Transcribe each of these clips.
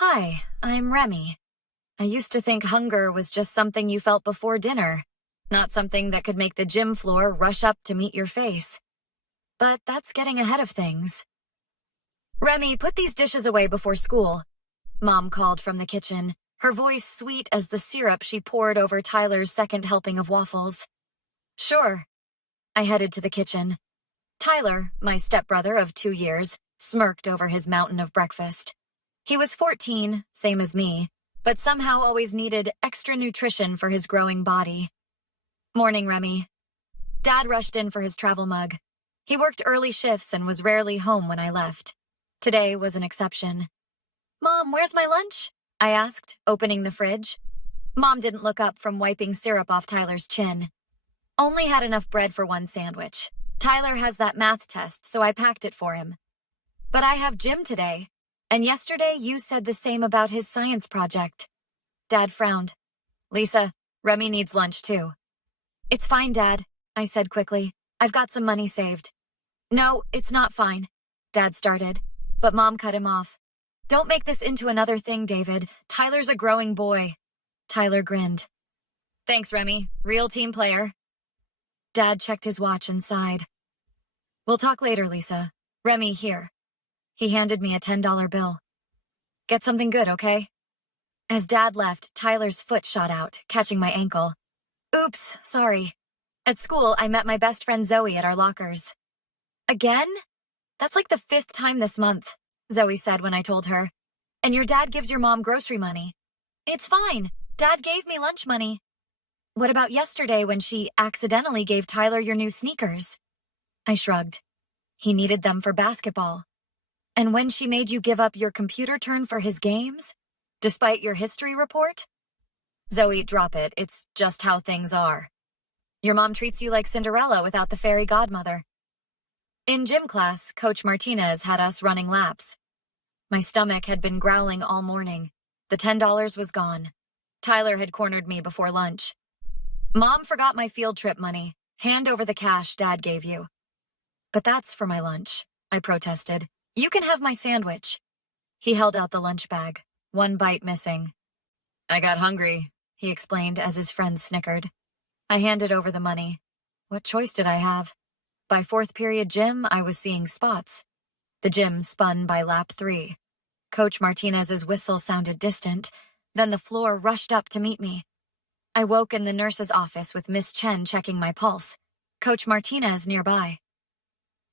Hi, I'm Remy. I used to think hunger was just something you felt before dinner, not something that could make the gym floor rush up to meet your face. But that's getting ahead of things. Remy, put these dishes away before school, Mom called from the kitchen, her voice sweet as the syrup she poured over Tyler's second helping of waffles. Sure. I headed to the kitchen. Tyler, my stepbrother of 2 years, smirked over his mountain of breakfast. He was 14, same as me, but somehow always needed extra nutrition for his growing body. Morning, Remy. Dad rushed in for his travel mug. He worked early shifts and was rarely home when I left. Today was an exception. Mom, where's my lunch? I asked, opening the fridge. Mom didn't look up from wiping syrup off Tyler's chin. Only had enough bread for one sandwich. Tyler has that math test, so I packed it for him. But I have gym today. And yesterday you said the same about his science project. Dad frowned. Lisa, Remy needs lunch too. It's fine, Dad, I said quickly. I've got some money saved. No, it's not fine, Dad started, but Mom cut him off. Don't make this into another thing, David. Tyler's a growing boy. Tyler grinned. Thanks, Remy. Real team player. Dad checked his watch and sighed. We'll talk later, Lisa. Remy, here. He handed me a $10 bill. Get something good, okay? As Dad left, Tyler's foot shot out, catching my ankle. Oops, sorry. At school, I met my best friend Zoe at our lockers. Again? That's like the 5th time this month, Zoe said when I told her. And your dad gives your mom grocery money. It's fine. Dad gave me lunch money. What about yesterday when she accidentally gave Tyler your new sneakers? I shrugged. He needed them for basketball. And when she made you give up your computer turn for his games? Despite your history report? Zoe, drop it. It's just how things are. Your mom treats you like Cinderella without the fairy godmother. In gym class, Coach Martinez had us running laps. My stomach had been growling all morning. The $10 was gone. Tyler had cornered me before lunch. Mom forgot my field trip money. Hand over the cash Dad gave you. But that's for my lunch, I protested. You can have my sandwich. He held out the lunch bag, one bite missing. I got hungry, he explained as his friend snickered. I handed over the money. What choice did I have? By 4th period gym, I was seeing spots. The gym spun by lap 3. Coach Martinez's whistle sounded distant, then the floor rushed up to meet me. I woke in the nurse's office with Miss Chen checking my pulse. Coach Martinez nearby.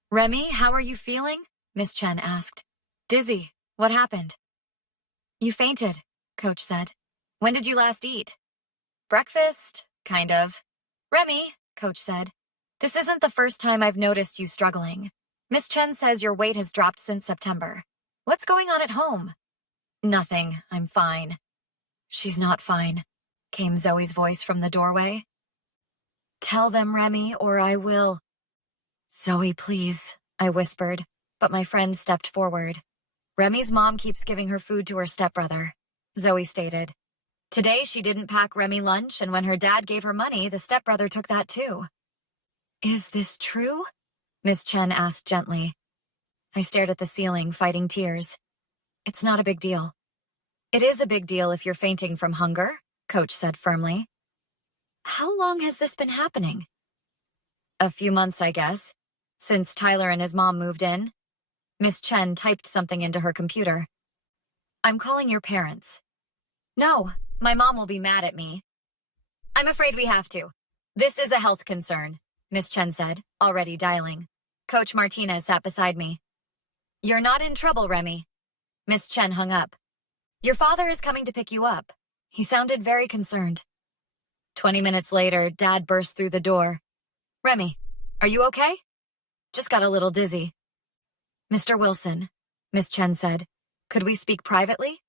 Remy, how are you feeling? Miss Chen asked. Dizzy. What happened? You fainted, Coach said. When did you last eat? Breakfast, kind of. Remy, Coach said. This isn't the first time I've noticed you struggling. Miss Chen says your weight has dropped since September. What's going on at home? Nothing. I'm fine. She's not fine, came Zoe's voice from the doorway. Tell them, Remy, or I will. Zoe, please, I whispered. But my friend stepped forward. Remy's mom keeps giving her food to her stepbrother, Zoe stated. Today she didn't pack Remy lunch, and when her dad gave her money, the stepbrother took that too. Is this true? Miss Chen asked gently. I stared at the ceiling, fighting tears. It's not a big deal. It is a big deal if you're fainting from hunger, Coach said firmly. How long has this been happening? A few months, I guess, since Tyler and his mom moved in. Miss Chen typed something into her computer. I'm calling your parents. No, my mom will be mad at me. I'm afraid we have to. This is a health concern, Miss Chen said, already dialing. Coach Martinez sat beside me. You're not in trouble, Remy. Miss Chen hung up. Your father is coming to pick you up. He sounded very concerned. 20 minutes later, Dad burst through the door. Remy, are you okay? Just got a little dizzy. Mr. Wilson, Miss Chen said, could we speak privately?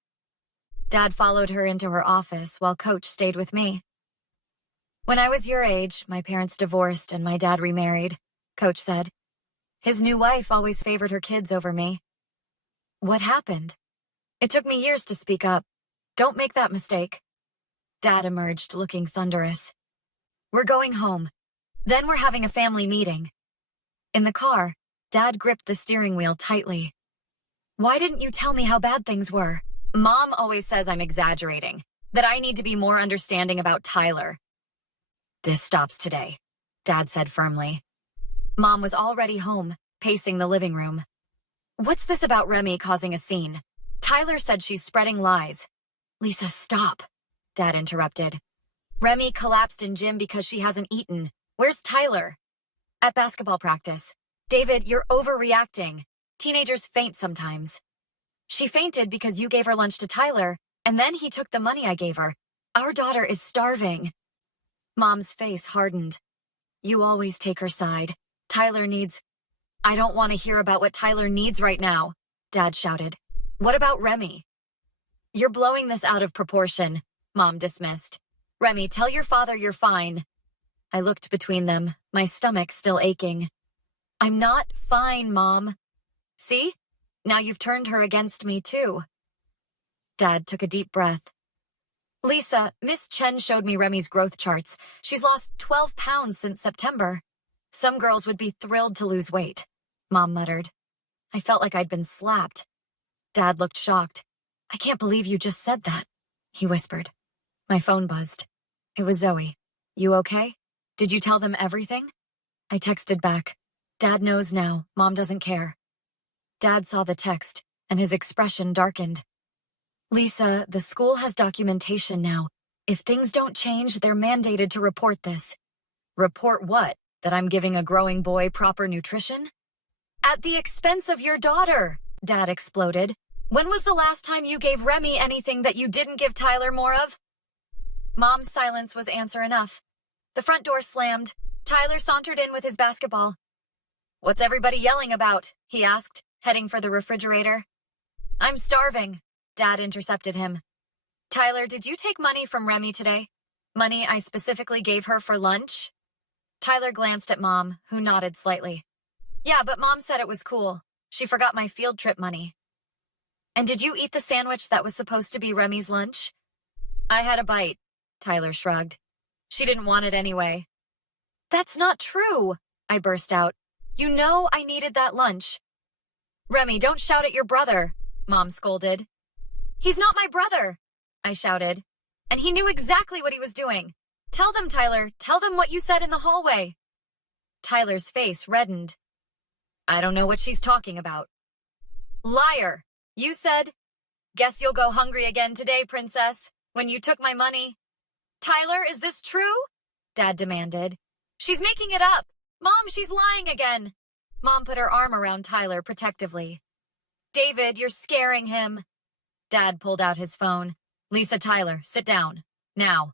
Dad followed her into her office while Coach stayed with me. When I was your age, my parents divorced and my dad remarried, Coach said. His new wife always favored her kids over me. What happened? It took me years to speak up. Don't make that mistake. Dad emerged looking thunderous. We're going home. Then we're having a family meeting. In the car, Dad gripped the steering wheel tightly. Why didn't you tell me how bad things were? Mom always says I'm exaggerating, that I need to be more understanding about Tyler. This stops today, Dad said firmly. Mom was already home, pacing the living room. What's this about Remy causing a scene? Tyler said she's spreading lies. Lisa, stop, Dad interrupted. Remy collapsed in gym because she hasn't eaten. Where's Tyler? At basketball practice. David, you're overreacting. Teenagers faint sometimes. She fainted because you gave her lunch to Tyler, and then he took the money I gave her. Our daughter is starving. Mom's face hardened. You always take her side. Tyler needs... I don't want to hear about what Tyler needs right now, Dad shouted. What about Remy? You're blowing this out of proportion, Mom dismissed. Remy, tell your father you're fine. I looked between them, my stomach still aching. I'm not fine, Mom. See? Now you've turned her against me, too. Dad took a deep breath. Lisa, Miss Chen showed me Remy's growth charts. She's lost 12 pounds since September. Some girls would be thrilled to lose weight, Mom muttered. I felt like I'd been slapped. Dad looked shocked. I can't believe you just said that, he whispered. My phone buzzed. It was Zoe. You okay? Did you tell them everything? I texted back. Dad knows now. Mom doesn't care. Dad saw the text, and his expression darkened. Lisa, the school has documentation now. If things don't change, they're mandated to report this. Report what? That I'm giving a growing boy proper nutrition? At the expense of your daughter, Dad exploded. When was the last time you gave Remy anything that you didn't give Tyler more of? Mom's silence was answer enough. The front door slammed. Tyler sauntered in with his basketball. What's everybody yelling about? He asked, heading for the refrigerator. I'm starving, Dad intercepted him. Tyler, did you take money from Remy today? Money I specifically gave her for lunch? Tyler glanced at Mom, who nodded slightly. Yeah, but Mom said it was cool. She forgot my field trip money. And did you eat the sandwich that was supposed to be Remy's lunch? I had a bite, Tyler shrugged. She didn't want it anyway. That's not true, I burst out. You know I needed that lunch. Remy, don't shout at your brother, Mom scolded. He's not my brother, I shouted. And he knew exactly what he was doing. Tell them, Tyler. Tell them what you said in the hallway. Tyler's face reddened. I don't know what she's talking about. Liar. You said, guess you'll go hungry again today, princess, when you took my money. Tyler, is this true? Dad demanded. She's making it up. Mom, she's lying again. Mom put her arm around Tyler protectively. David, you're scaring him. Dad pulled out his phone. Lisa, Tyler, sit down. Now.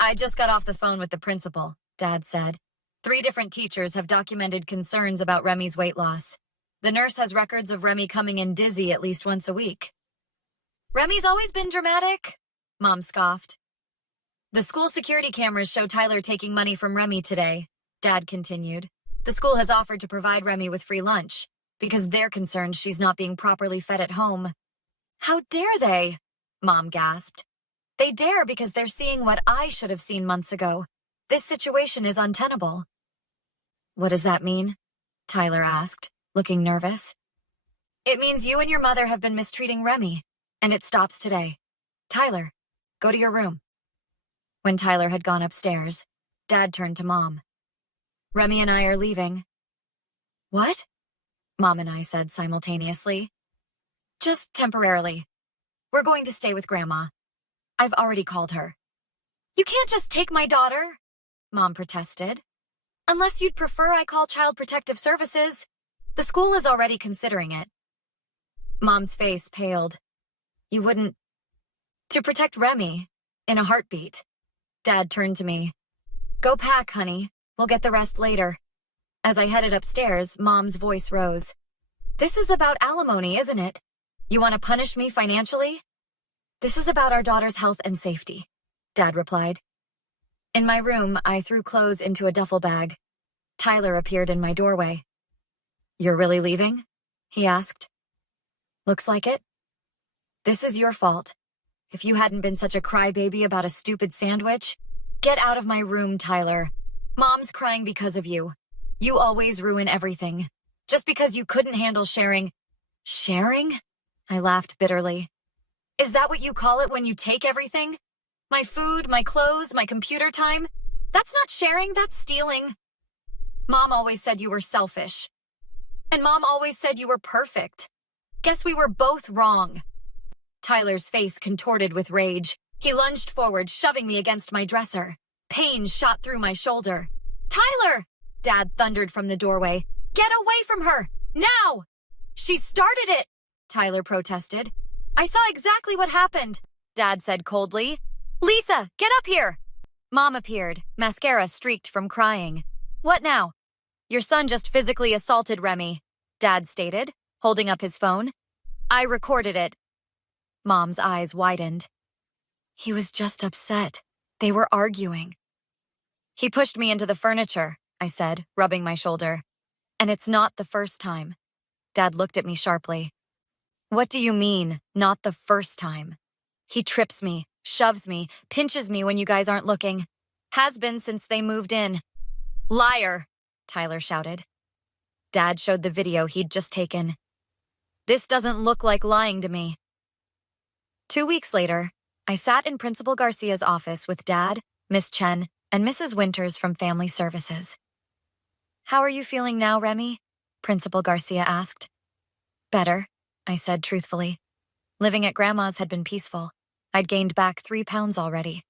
I just got off the phone with the principal, Dad said. 3 different teachers have documented concerns about Remy's weight loss. The nurse has records of Remy coming in dizzy at least once a week. Remy's always been dramatic, Mom scoffed. The school security cameras show Tyler taking money from Remy today, Dad continued. The school has offered to provide Remy with free lunch because they're concerned she's not being properly fed at home. How dare they? Mom gasped. They dare because they're seeing what I should have seen months ago. This situation is untenable. What does that mean? Tyler asked, looking nervous. It means you and your mother have been mistreating Remy, and it stops today. Tyler, go to your room. When Tyler had gone upstairs, Dad turned to Mom. Remy and I are leaving. What? Mom and I said simultaneously. Just temporarily. We're going to stay with Grandma. I've already called her. You can't just take my daughter, Mom protested. Unless you'd prefer I call Child Protective Services. The school is already considering it. Mom's face paled. You wouldn't... To protect Remy, in a heartbeat. Dad turned to me. Go pack, honey. We'll get the rest later. As I headed upstairs, Mom's voice rose. This is about alimony, isn't it? You want to punish me financially? This is about our daughter's health and safety, Dad replied. In my room, I threw clothes into a duffel bag. Tyler appeared in my doorway. You're really leaving? He asked. Looks like it. This is your fault. If you hadn't been such a crybaby about a stupid sandwich, get out of my room, Tyler. Mom's crying because of you. You always ruin everything. Just because you couldn't handle sharing. Sharing? I laughed bitterly. Is that what you call it when you take everything? My food, my clothes, my computer time? That's not sharing, that's stealing. Mom always said you were selfish. And Mom always said you were perfect. Guess we were both wrong. Tyler's face contorted with rage. He lunged forward, shoving me against my dresser. Pain shot through my shoulder. Tyler! Dad thundered from the doorway. Get away from her! Now! She started it! Tyler protested. I saw exactly what happened, Dad said coldly. Lisa, get up here! Mom appeared, mascara streaked from crying. What now? Your son just physically assaulted Remy, Dad stated, holding up his phone. I recorded it. Mom's eyes widened. He was just upset. They were arguing. He pushed me into the furniture, I said, rubbing my shoulder. And it's not the first time. Dad looked at me sharply. What do you mean, not the first time? He trips me, shoves me, pinches me when you guys aren't looking. Has been since they moved in. Liar, Tyler shouted. Dad showed the video he'd just taken. This doesn't look like lying to me. 2 weeks later, I sat in Principal Garcia's office with Dad, Miss Chen, and Mrs. Winters from Family Services. How are you feeling now, Remy? Principal Garcia asked. Better, I said truthfully. Living at Grandma's had been peaceful. I'd gained back 3 pounds already.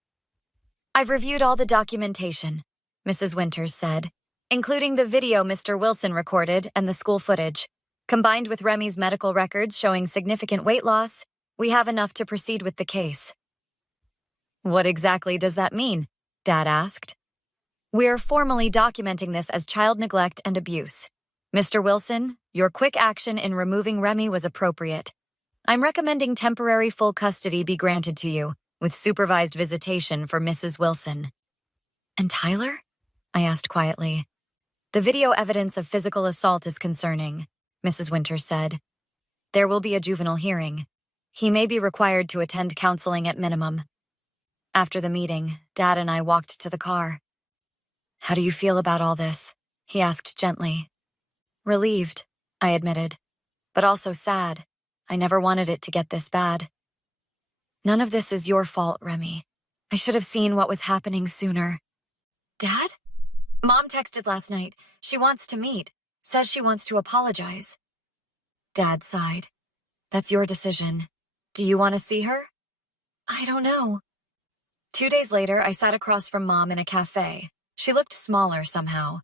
I've reviewed all the documentation, Mrs. Winters said, including the video Mr. Wilson recorded and the school footage. Combined with Remy's medical records showing significant weight loss, we have enough to proceed with the case. What exactly does that mean? Dad asked. We're formally documenting this as child neglect and abuse. Mr. Wilson, your quick action in removing Remy was appropriate. I'm recommending temporary full custody be granted to you, with supervised visitation for Mrs. Wilson. And Tyler? I asked quietly. The video evidence of physical assault is concerning, Mrs. Winters said. There will be a juvenile hearing. He may be required to attend counseling at minimum. After the meeting, Dad and I walked to the car. How do you feel about all this? He asked gently. Relieved, I admitted, but also sad. I never wanted it to get this bad. None of this is your fault, Remy. I should have seen what was happening sooner. Dad? Mom texted last night. She wants to meet. Says she wants to apologize. Dad sighed. That's your decision. Do you want to see her? I don't know. 2 days later, I sat across from Mom in a cafe. She looked smaller somehow.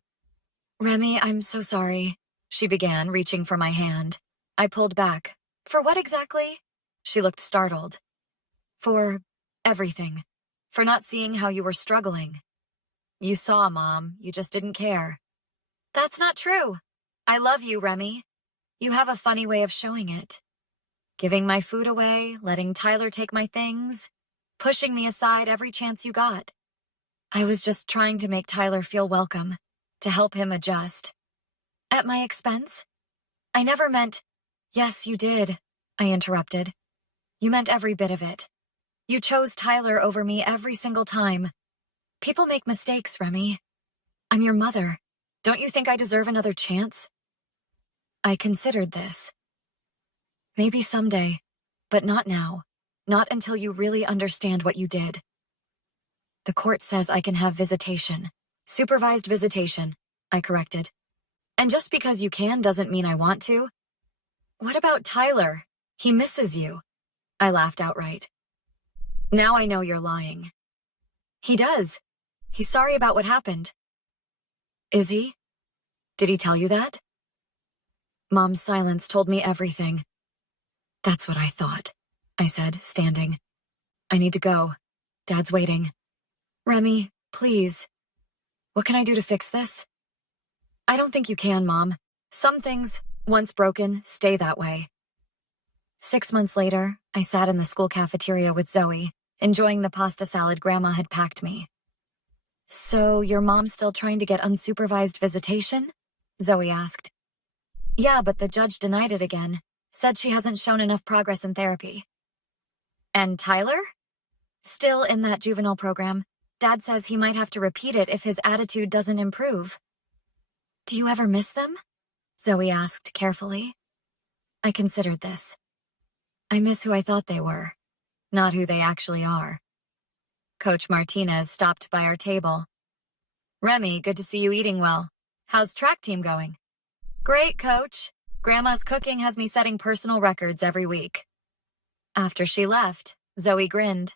Remy, I'm so sorry, she began, reaching for my hand. I pulled back. For what exactly? She looked startled. For everything. For not seeing how you were struggling. You saw, Mom. You just didn't care. That's not true. I love you, Remy. You have a funny way of showing it. Giving my food away, letting Tyler take my things, pushing me aside every chance you got. I was just trying to make Tyler feel welcome, to help him adjust. At my expense? I never meant... Yes, you did, I interrupted. You meant every bit of it. You chose Tyler over me every single time. People make mistakes, Remy. I'm your mother. Don't you think I deserve another chance? I considered this. Maybe someday, but not now. Not until you really understand what you did. The court says I can have visitation. Supervised visitation, I corrected. And just because you can doesn't mean I want to. What about Tyler? He misses you. I laughed outright. Now I know you're lying. He does. He's sorry about what happened. Is he? Did he tell you that? Mom's silence told me everything. That's what I thought, I said, standing. I need to go. Dad's waiting. Remy, please. What can I do to fix this? I don't think you can, Mom. Some things, once broken, stay that way. 6 months later, I sat in the school cafeteria with Zoe, enjoying the pasta salad Grandma had packed me. So, your mom's still trying to get unsupervised visitation? Zoe asked. Yeah, but the judge denied it again. Said she hasn't shown enough progress in therapy. And Tyler? Still in that juvenile program. Dad says he might have to repeat it if his attitude doesn't improve. Do you ever miss them? Zoe asked carefully. I considered this. I miss who I thought they were. not who they actually are. Coach Martinez stopped by our table. Remy, good to see you eating well. How's track team going? Great, Coach. Grandma's cooking has me setting personal records every week. After she left, Zoe grinned.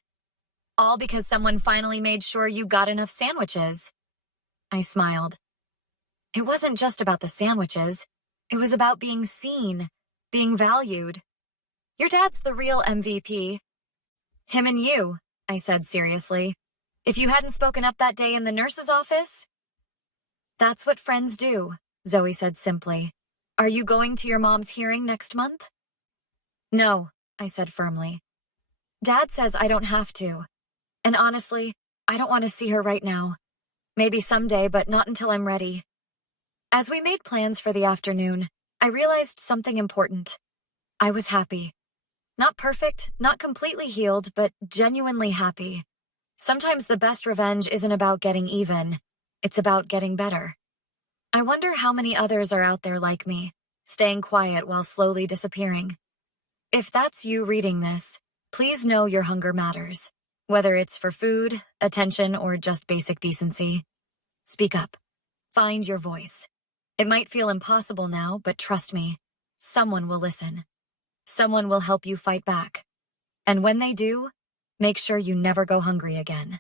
All because someone finally made sure you got enough sandwiches. I smiled. It wasn't just about the sandwiches. It was about being seen, being valued. Your dad's the real MVP. Him and you, I said seriously. If you hadn't spoken up that day in the nurse's office? That's what friends do, Zoe said simply. Are you going to your mom's hearing next month? No, I said firmly. Dad says I don't have to. And honestly, I don't want to see her right now. Maybe someday, but not until I'm ready. As we made plans for the afternoon, I realized something important. I was happy. Not perfect, not completely healed, but genuinely happy. Sometimes the best revenge isn't about getting even. It's about getting better. I wonder how many others are out there like me, staying quiet while slowly disappearing. If that's you reading this, please know your hunger matters. Whether it's for food, attention, or just basic decency. Speak up. Find your voice. It might feel impossible now, but trust me, someone will listen. Someone will help you fight back. And when they do, make sure you never go hungry again.